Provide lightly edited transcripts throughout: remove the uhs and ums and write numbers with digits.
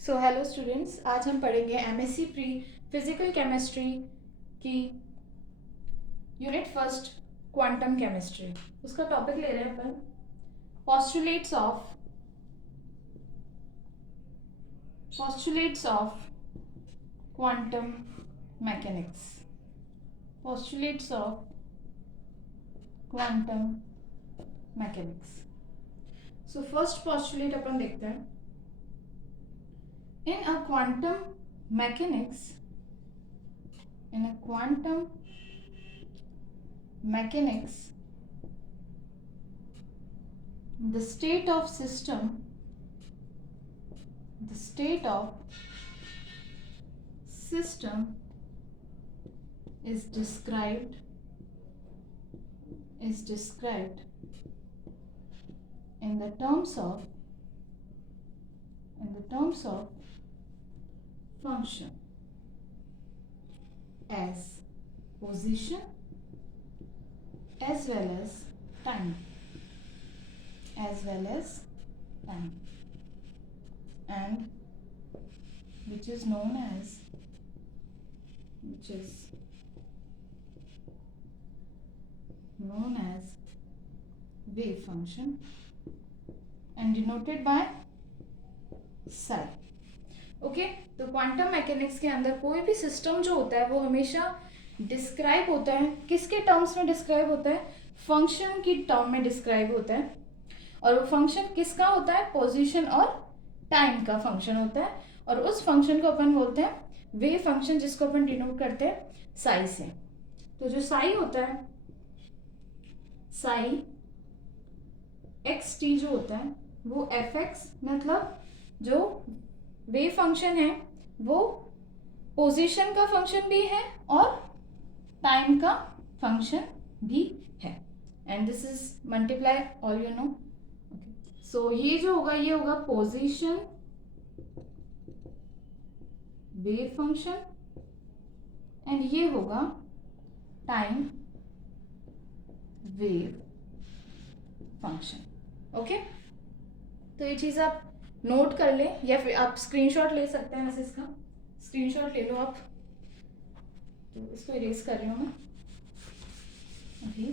So hello students, आज हम पढ़ेंगे एमएससी प्री फिजिकल केमिस्ट्री की यूनिट फर्स्ट क्वांटम केमिस्ट्री। उसका टॉपिक ले रहे हैं अपन postulates of quantum mechanics। postulates of quantum mechanics। So first postulate अपन देखते हैं। in a quantum mechanics the state of system is described in the terms of function as position as well as time and which is known as wave function and denoted by psi। Okay, तो quantum mechanics के अंदर कोई भी system जो होता है वो हमेशा डिस्क्राइब होता है किसके टर्म्स में डिस्क्राइब होता है? फंक्शन की टर्म में डिस्क्राइब होता है। और वो फंक्शन किसका होता है? पोजीशन और टाइम का फंक्शन होता है। और उस फंक्शन को अपन बोलते हैं वेव फंक्शन, जिसको अपन डिनोट करते हैं साई से। तो जो साई होता है, साई एक्स टी जो होता है वो एफ एक्स, मतलब जो वेव फंक्शन है वो पोजीशन का फंक्शन भी है और टाइम का फंक्शन भी है। And this is multiply all you know. So ये जो होगा ये होगा पोजीशन वेव फंक्शन एंड ये होगा टाइम वेव फंक्शन। ओके, तो ये चीज आप नोट कर ले या फिर आप स्क्रीनशॉट ले सकते हैं। वैसे इसका स्क्रीनशॉट ले लो आप। तो इसको इरेज कर रही हूँ मैं अभी।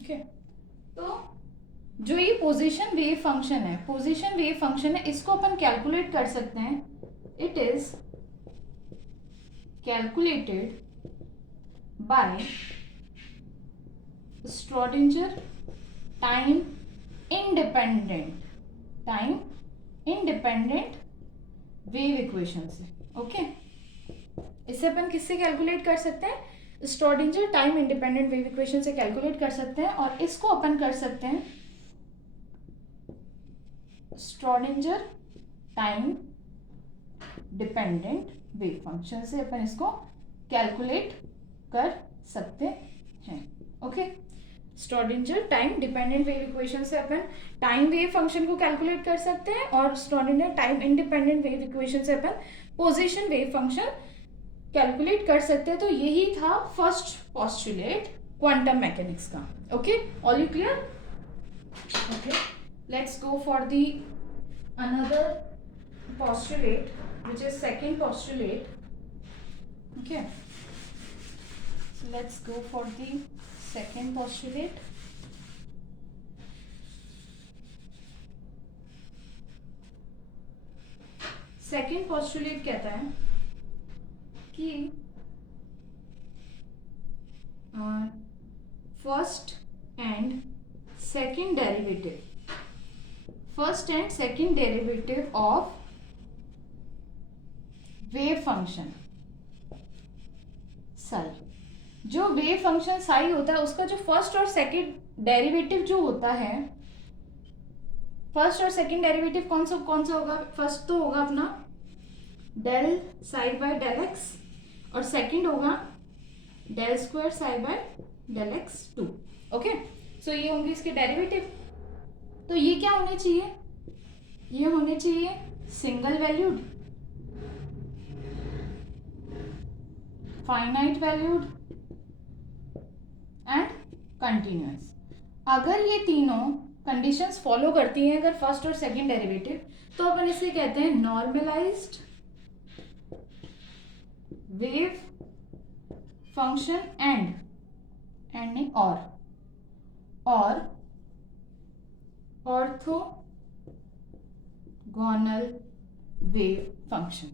ओके, तो जो ये पोजीशन वेव फंक्शन है इसको अपन कैलकुलेट कर सकते हैं। It is calculated by Schrödinger time independent wave equation से। ओके, इसे अपन किससे कैलकुलेट कर सकते हैं? Schrödinger time independent wave equation से कैलकुलेट कर सकते हैं। और इसको अपन कर सकते हैं Schrödinger time dependent wave function से अपन इसको कैलकुलेट कर सकते हैं। Okay, Schrödinger time dependent wave equation से अपन टाइम वेव फंक्शन को कैलकुलेट कर सकते हैं और Schrödinger time independent wave equation से अपन पोजीशन वेव फंक्शन कैलकुलेट कर सकते हैं। तो यही था फर्स्ट पोस्टुलेट क्वांटम मैकेनिक्स का। Okay, all you clear? Okay, let's go for the another postulate, which is second postulate. Okay, so let's go for the second postulate. Second postulate कहता है कि first and second derivative of wave function psi. जो wave function psi होता है उसका जो first और second derivative जो होता है, फर्स्ट और सेकंड डेरिवेटिव कौन सा होगा? फर्स्ट तो होगा अपना del psi by del X और सेकंड होगा del square psi by del X 2। Okay, so ये होंगे इसके डेरिवेटिव। तो ये क्या होने चाहिए? ये होने चाहिए single valued, finite valued and continuous. अगर ये तीनों कंडीशंस फॉलो करती हैं अगर फर्स्ट और सेकंड डेरिवेटिव, तो अपन इसे कहते हैं नॉर्मलाइज्ड वेव फंक्शन एंड नहीं और ऑर्थोगोनल वेव फंक्शन।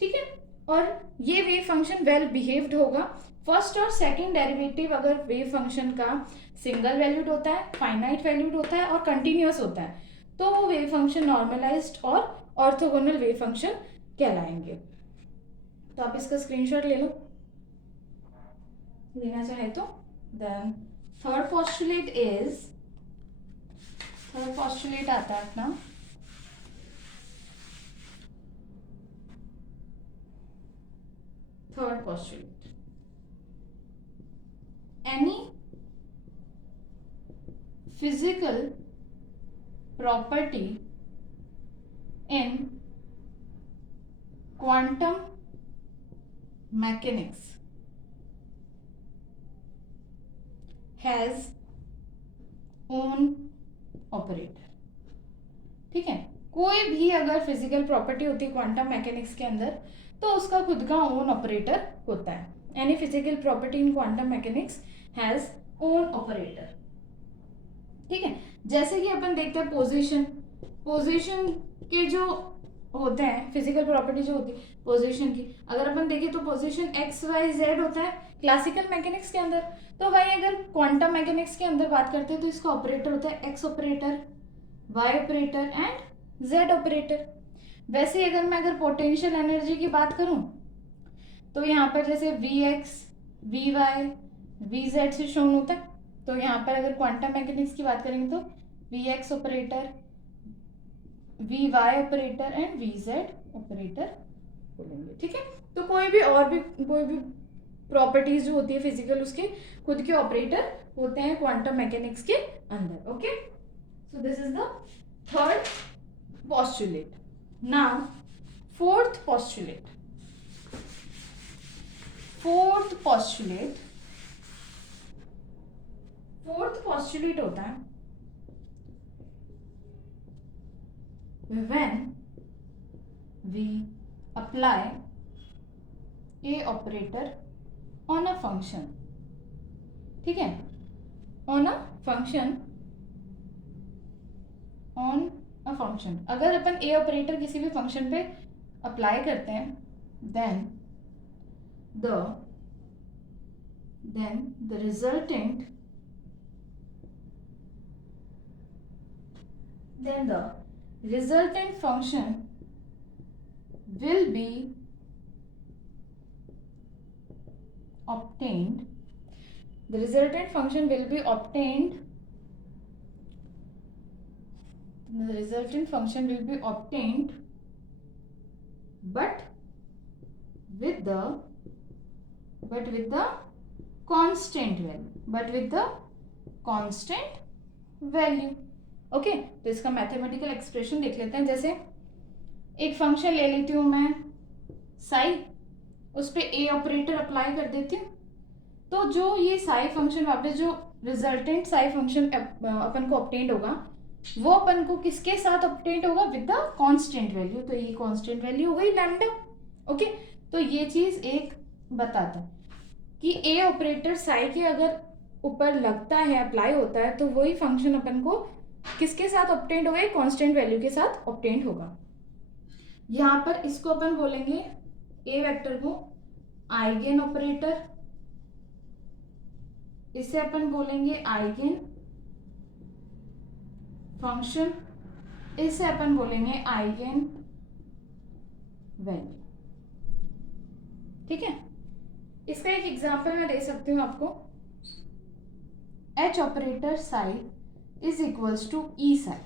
ठीक है, और ये वेव फंक्शन वेल बिहेव्ड होगा। फर्स्ट और सेकंड डेरिवेटिव अगर वेव फंक्शन का सिंगल वैल्यूड होता है, फाइनाइट वैल्यूड होता है और कंटिन्यूअस होता है, तो वो वेव फंक्शन नॉर्मलाइज्ड और ऑर्थोगोनल वेव फंक्शन कहलाएंगे। तो आप इसका स्क्रीनशॉट ले लो, लेना चाहे तो। देन थर्ड पोस्टुलेट आता है अपना third postulate. Any physical property in quantum mechanics has own operator। ठीक है, कोई भी अगर फिजिकल प्रॉपर्टी होती है क्वांटम मैकेनिक्स के अंदर, तो उसका खुद का ओन ऑपरेटर होता है। Any physical property in quantum mechanics has own operator. ठीक है, जैसे कि अपन देखते हैं पोजीशन के जो होते हैं फिजिकल प्रॉपर्टी जो होती है पोजीशन की, अगर अपन देखें तो पोजीशन एक्स वाई जेड होता है क्लासिकल मैकेनिक्स के अंदर। तो भाई अगर क्वांटम मैकेनिक्स के अंदर बात करते हैं तो इसका ऑपरेटर होता है X operator, Y operator and Z operator. वैसे अगर मैं पोटेंशियल एनर्जी की बात करूं तो यहाँ पर जैसे V X, V Y, V Z से शोन होता है। तो यहाँ पर अगर क्वांटम मैकेनिक्स की बात करेंगे तो V X operator, V Y operator and V Z operator बोलेंगे। ठीक है, तो कोई भी प्रॉपर्टीज जो होती है फिजिकल, उसके खुद के ऑपरेटर होते हैं क्वांटम मैकेनिक्स के अंदर। Okay, so this is the third postulate. Now, fourth postulate होता है when we apply a operator on a function। ठीक है, on a function अगर अपन ए ऑपरेटर किसी भी फंक्शन पे अप्लाई करते हैं, then the resultant function will be obtained but with the constant value। Okay, तो इसका मैथमेटिकल एक्सप्रेशन देख लेते हैं। जैसे एक फंक्शन ले लेती हूँ मैं साई, उस पर ए ऑपरेटर अप्लाई कर देती हूँ, तो जो ये साई फंक्शन वापस जो रिजल्टेंट साई फंक्शन अपन को ऑब्टेन्ड होगा, वो अपन को किसके साथ ऑब्टेन्ड होगा? With the constant value. तो ये कांस्टेंट वैल्यू हो गई लैम्डा। ओके, तो ये चीज एक बताता है कि ए ऑपरेटर साई के अगर ऊपर लगता है, अप्लाई होता है, तो वही फंक्शन अपन को किसके साथ ऑब्टेन्ड होगा? कांस्टेंट वैल्यू के साथ ऑब्टेन्ड होगा। यहाँ पर इसको अपन बोलेंगे ए वेक्टर को आइगेन ऑपरेटर, इसे अपन बोलेंगे आइगेन फंक्शन, इसे अपन बोलेंगे आइगेन वैल्यू। ठीक है, इसका एक एग्जांपल मैं दे सकती हूँ आपको। H operator psi is equals to E psi.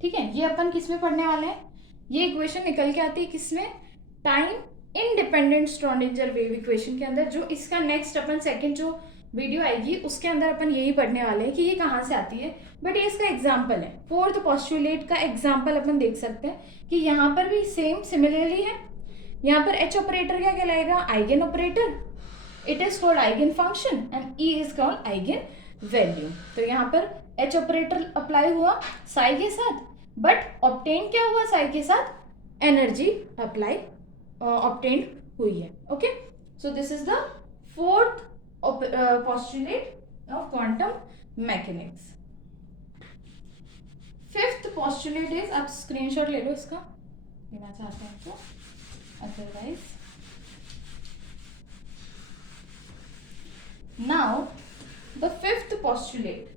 ठीक है, ये अपन किस में पढ़ने वाले हैं? ये इक्वेशन निकल के आती है किसमें? Time independent Schrodinger wave equation के अंदर। जो इसका नेक्स्ट अपन सेकंड जो वीडियो आएगी उसके अंदर अपन यही पढ़ने वाले हैं कि ये कहाँ से आती है। बट ये इसका एग्जाम्पल है, फोर्थ पोस्टुलेट का एग्जाम्पल अपन देख सकते हैं कि यहाँ पर भी सेम सिमिलरली है। यहाँ पर एच ऑपरेटर क्या कहलाएगा? Eigen operator. It is called eigen function and E is called eigen value. तो यहाँ पर एच ऑपरेटर अप्लाई हुआ साई के साथ, बट ऑब्टेन क्या हुआ साई के साथ, एनर्जी अप्लाई ऑब्टेन हुई है. Okay, so this is the fourth postulate of quantum mechanics. Fifth postulate is, आप स्क्रीनशॉट ले लो इसका, लेना चाहते हैं तो, otherwise. Now the fifth postulate.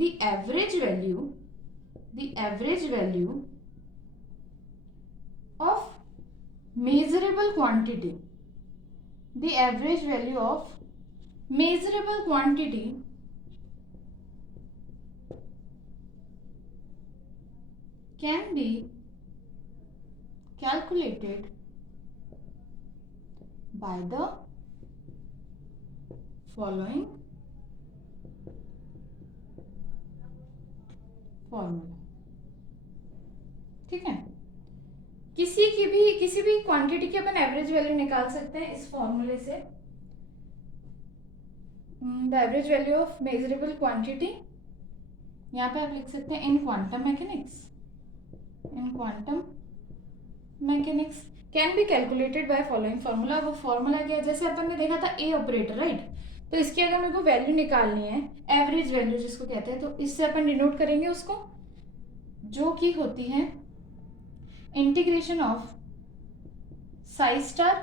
The average value of measurable quantity, the average value of measurable quantity can be calculated by the following formula. ठीक है, किसी भी क्वांटिटी की अपन एवरेज वैल्यू निकाल सकते हैं इस फॉर्मूले से. The average value of measurable quantity, यहाँ पे आप लिख सकते हैं इन quantum mechanics can be calculated by following formula. वो फॉर्मूला क्या है, जैसे अपन ने देखा था ए ऑपरेटर, राइट. तो इसकी अगर मेरे को वैल्यू निकालनी है, एवरेज वैल्यू जिसको कहते हैं, तो इससे अपन डिनोट करेंगे उसको, जो कि होती है integration of Sai star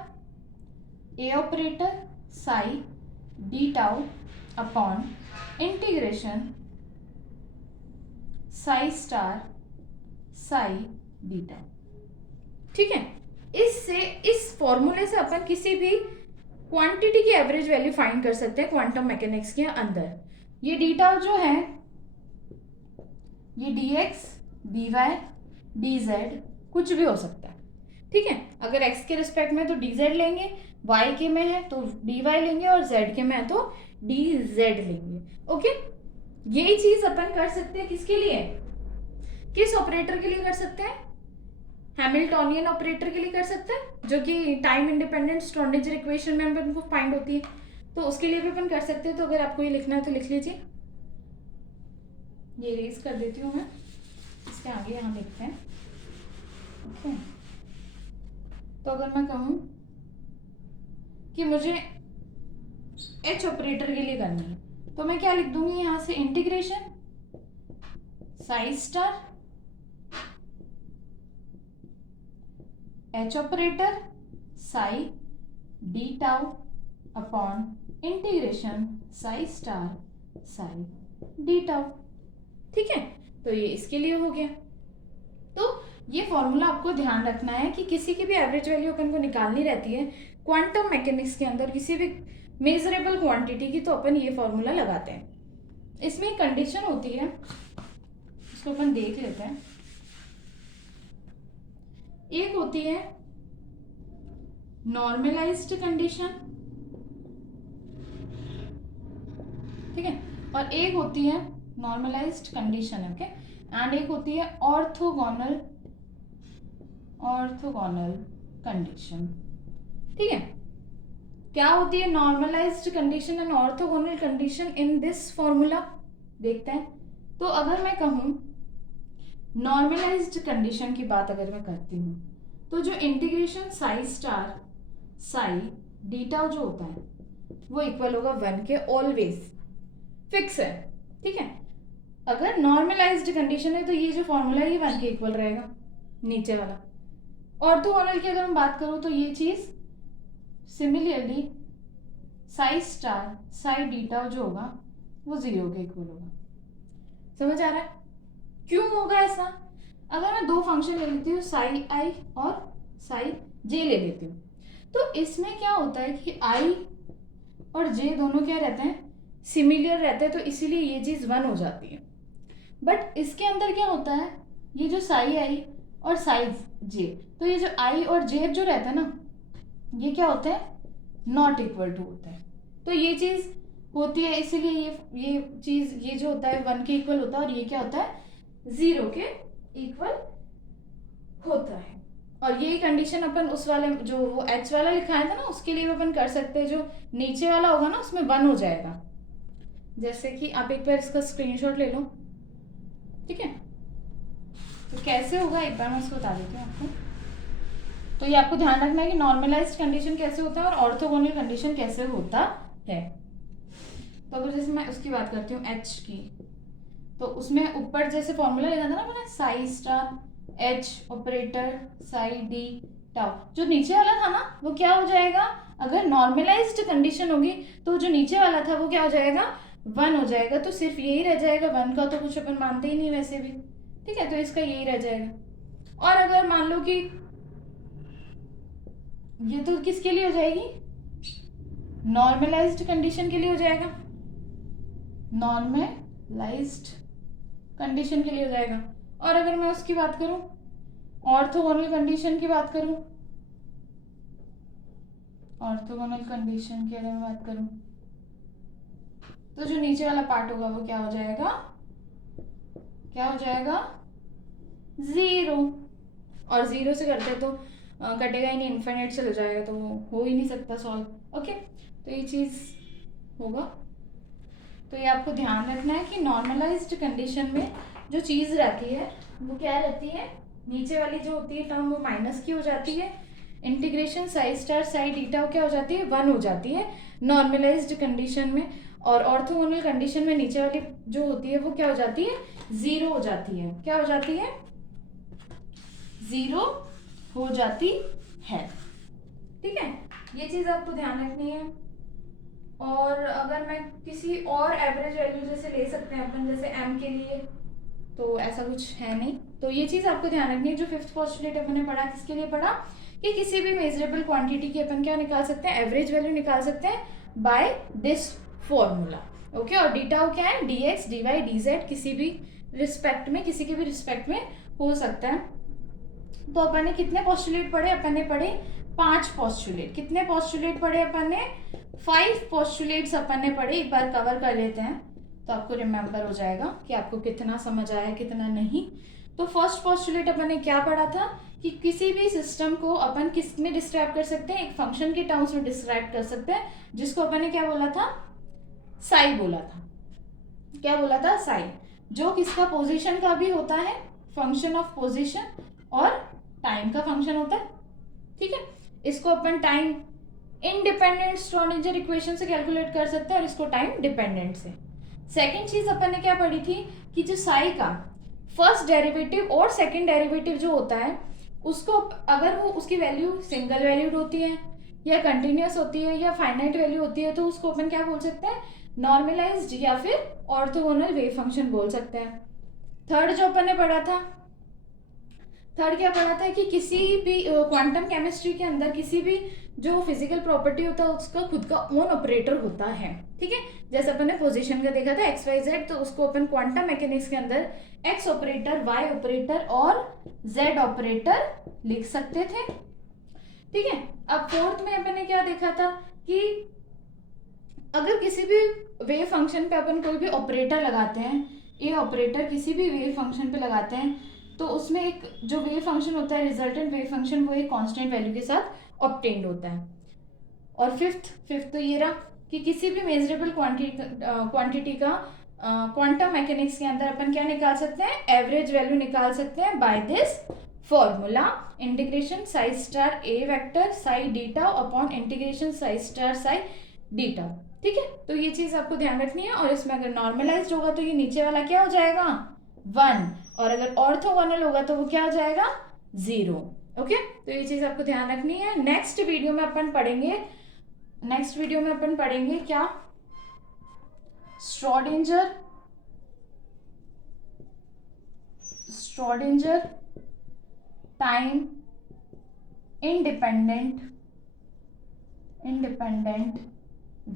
A operator Sai D tau upon integration psi star Sai D tau. ठीक है, इससे इस फॉर्मूले से अपन किसी भी क्वांटिटी की एवरेज वैल्यू फाइंड कर सकते हैं क्वांटम मैकेनिक्स के अंदर. ये डी टाउ जो है, ये D X D Y D Z कुछ भी हो सकता है. ठीक है, अगर एक्स के रिस्पेक्ट में तो डी जेड लेंगे, वाई के में है तो डी वाई लेंगे, और जेड के में है तो डी जेड लेंगे. ओके, यही चीज अपन कर सकते हैं किसके लिए, किस ऑपरेटर के लिए कर सकते हैं, हैमिल्टोनियन ऑपरेटर के लिए कर सकते हैं, जो कि टाइम इंडिपेंडेंट श्रोडिंगर इक्वेशन में अपन को फाइंड होती है, तो उसके लिए भी अपन कर सकते हैं. तो अगर आपको ये लिखना है तो लिख लीजिए, ये रेज कर देती हूँ मैं, इसके आगे यहाँ लिखते हैं. ओके, तो अगर मैं कहूँ कि मुझे एच ऑपरेटर के लिए करनी है, तो मैं क्या लिख दूंगी यहाँ से, integration psi star H operator Sai D tau upon integration psi star Sai D tau. ठीक है, तो ये इसके लिए हो गया. तो ये फॉर्मूला आपको ध्यान रखना है कि किसी की भी एवरेज वैल्यू अपन को निकालनी रहती है क्वांटम मैकेनिक्स के अंदर किसी भी मेजरेबल क्वांटिटी की, तो अपन ये फॉर्मूला लगाते हैं. इसमें एक कंडीशन होती है, इसको अपन देख लेते हैं. एक होती है नॉर्मलाइज्ड कंडीशन, ठीक है, और एक होती है नॉर्मलाइज्ड कंडीशन. ओके, एंड एक होती है ऑर्थोगोनल कंडीशन. ठीक है, क्या होती है normalised condition and orthogonal condition in this formula, देखते हैं. तो अगर मैं कहूं नॉर्मलाइज्ड कंडीशन की बात अगर मैं करती हूँ, तो जो integration psi star Sai D tau जो होता है वो इक्वल होगा 1 के, ऑलवेज फिक्स है. ठीक है, अगर नॉर्मलाइज्ड कंडीशन है तो ये जो फॉर्मूला है ये 1 के इक्वल रहेगा, नीचे वाला. ऑर्थोगोनल की अगर मैं बात करूँ तो ये चीज similarly Sai star Sai D tau जो होगा वो 0 के इक्वल होगा. समझ आ रहा है क्यों होगा ऐसा? अगर मैं दो फंक्शन ले लेती हूँ, साई आई और साई जे ले लेती हूँ, तो इसमें क्या होता है कि आई और जे दोनों क्या रहते हैं, सिमिलर रहते हैं, तो इसीलिए ये चीज़ 1 हो जाती है. बट इसके अंदर क्या होता है, ये जो साई आई और साई जे, तो ये जो आई और जे जो रहता है ना, ये क्या होते हैं, नॉट इक्वल टू होता है. तो ये चीज़ होती है, इसीलिए ये चीज़ ये जो होता है 1 के इक्वल होता है, और ये क्या होता है 0 के इक्वल होता है. और यही कंडीशन अपन उस वाले जो वो h वाला लिखाया था ना उसके लिए भी अपन कर सकते हैं, जो नीचे वाला होगा ना उसमें 1 हो जाएगा। जैसे कि आप एक बार इसका स्क्रीनशॉट ले लो, ठीक है। तो कैसे होगा एक बार मैं उसको बता देती हूँ आपको। तो ये आपको ध्यान रखना है कि नॉर्मलाइज्ड कंडीशन कैसे होता है और ऑर्थोगोनल कंडीशन कैसे होता है। तो अगर जैसे मैं उसकी बात करती हूँ h की, तो उसमें ऊपर जैसे फॉर्मूला लिखा था ना मैंने, Sai star h operator Sai D tau, जो नीचे वाला था ना वो क्या हो जाएगा, अगर नॉर्मलाइज्ड कंडीशन होगी तो जो नीचे वाला था वो क्या हो जाएगा, 1 हो जाएगा। तो सिर्फ यही रह जाएगा, 1 का तो कुछ अपन मानते ही नहीं वैसे भी, ठीक है। तो इसका यही रह जाएगा। और अगर मान लो कि ये तो किसके लिए हो जाएगी, नॉर्मलाइज्ड कंडीशन के लिए हो जाएगा, नॉर्मलाइज्ड कंडीशन के लिए हो जाएगा। और अगर मैं उसकी बात करूं, ऑर्थोगोनल कंडीशन की बात करूं, ऑर्थोगोनल कंडीशन की अगर मैं बात करूं तो जो नीचे वाला पार्ट होगा वो क्या हो जाएगा, क्या हो जाएगा, 0। और 0 से करते तो कटेगा ही नहीं, इन्फिनिट से हो जाएगा, तो वो हो ही नहीं सकता सॉल्व। ओके, तो ये चीज़ होगा। तो ये आपको ध्यान रखना है कि नॉर्मलाइज्ड कंडीशन में जो चीज़ रहती है वो क्या रहती है, नीचे वाली जो होती है टर्म वो माइनस की हो जाती है, इंटीग्रेशन साई स्टार साई डीटा क्या हो जाती है, 1 हो जाती है नॉर्मलाइज्ड कंडीशन में। और ऑर्थोगोनल कंडीशन में नीचे वाली जो होती है वो क्या हो जाती है, 0 हो जाती है। क्या हो जाती है, 0 हो जाती है, ठीक है। ये चीज़ आपको ध्यान रखनी है। और अगर मैं किसी और एवरेज वैल्यू जैसे ले सकते हैं अपन, जैसे m के लिए, तो ऐसा कुछ है नहीं। तो ये चीज़ आपको ध्यान रखनी है। जो 5th पोस्टुलेट अपन ने पढ़ा, किसके लिए पढ़ा, कि किसी भी मेजरेबल क्वांटिटी की अपन क्या निकाल सकते हैं, एवरेज वैल्यू निकाल सकते हैं बाय दिस फॉर्मूला। ओके, और डीटा क्या है, dx dy dz, किसी भी रिस्पेक्ट में, किसी के भी रिस्पेक्ट में हो सकता है। तो अपन ने कितने पोस्टुलेट पढ़े, अपन ने पढ़े 5 पोस्टुलेट। कितने पोस्टुलेट पढ़े अपन ने, 5 पोस्टुलेट्स अपन ने पढ़े। एक बार कवर कर लेते हैं तो आपको रिमेम्बर हो जाएगा कि आपको कितना समझ आया कितना नहीं। तो फर्स्ट पोस्टुलेट अपन ने क्या पढ़ा था, कि किसी भी सिस्टम को अपन किस में डिस्क्राइब कर सकते हैं, एक फंक्शन के टर्म्स में डिस्क्राइब कर सकते हैं, जिसको अपन ने क्या बोला था, साई बोला था। क्या बोला था, साई, जो किसका, पोजीशन का भी होता है, फंक्शन ऑफ पोजीशन, और टाइम का फंक्शन होता है, ठीक है। इसको अपन टाइम इंडिपेंडेंट श्रोडिंगर इक्वेशन से कैलकुलेट कर सकते हैं और इसको टाइम डिपेंडेंट से। सेकंड चीज अपन ने क्या पढ़ी थी, कि जो साई का फर्स्ट डेरिवेटिव और सेकंड डेरिवेटिव जो होता है उसको, अगर वो उसकी वैल्यू सिंगल वैल्यूड होती है या कंटिन्यूस होती है या फाइनाइट वैल्यू होती है, तो उसको अपन क्या बोल सकते हैं, नॉर्मलाइज्ड या फिर ऑर्थोगोनल वेव फंक्शन बोल सकते हैं। थर्ड जो अपन ने पढ़ा था, थर्ड क्या पढ़ा था, कि किसी भी क्वांटम केमिस्ट्री के अंदर किसी भी जो फिजिकल प्रॉपर्टी होता है उसका खुद का ओन ऑपरेटर होता है, ठीक है। जैसे अपन ने पोजीशन का देखा था एक्स वाई जेड, तो उसको अपन क्वांटम मैकेनिक्स के अंदर एक्स ऑपरेटर, वाई ऑपरेटर और जेड ऑपरेटर लिख सकते थे, ठीक है। अब फोर्थ में अपन ने क्या देखा था, कि अगर किसी भी वेव फंक्शन पे अपन कोई भी ऑपरेटर लगाते हैं, ए ऑपरेटर किसी भी वेव फंक्शन पे लगाते हैं, तो उसमें एक जो वेव फंक्शन होता है, रिजल्टेंट वेव फंक्शन, वो एक कांस्टेंट वैल्यू के साथ ऑब्टेन्ड होता है। और फिफ्थ तो ये रहा, कि किसी भी मेजरेबल क्वांटिटी का क्वांटम मैकेनिक्स के अंदर अपन क्या निकाल सकते हैं, एवरेज वैल्यू निकाल सकते हैं by this formula, integration psi star A vector psi D tau upon integration psi star psi D tau, ठीक है। तो ये चीज आपको ध्यान रखनी है। और इसमें अगर नॉर्मलाइज्ड होगा तो ये नीचे वाला क्या हो जाएगा, 1, और अगर ऑर्थोगोनल होगा तो वो क्या हो जाएगा, 0। ओके, तो ये चीज आपको ध्यान रखनी है। नेक्स्ट वीडियो में अपन पढ़ेंगे क्या, Schrodinger time independent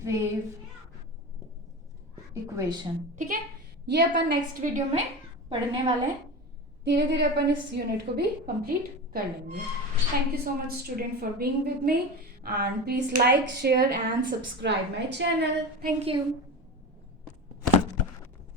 wave equation, ठीक है। ये अपन नेक्स्ट वीडियो में पढ़ने वाले हैं। धीरे धीरे अपन इस यूनिट को भी कंप्लीट कर लेंगे। Thank you so much student for being with me, and please like, share and subscribe my channel. Thank you.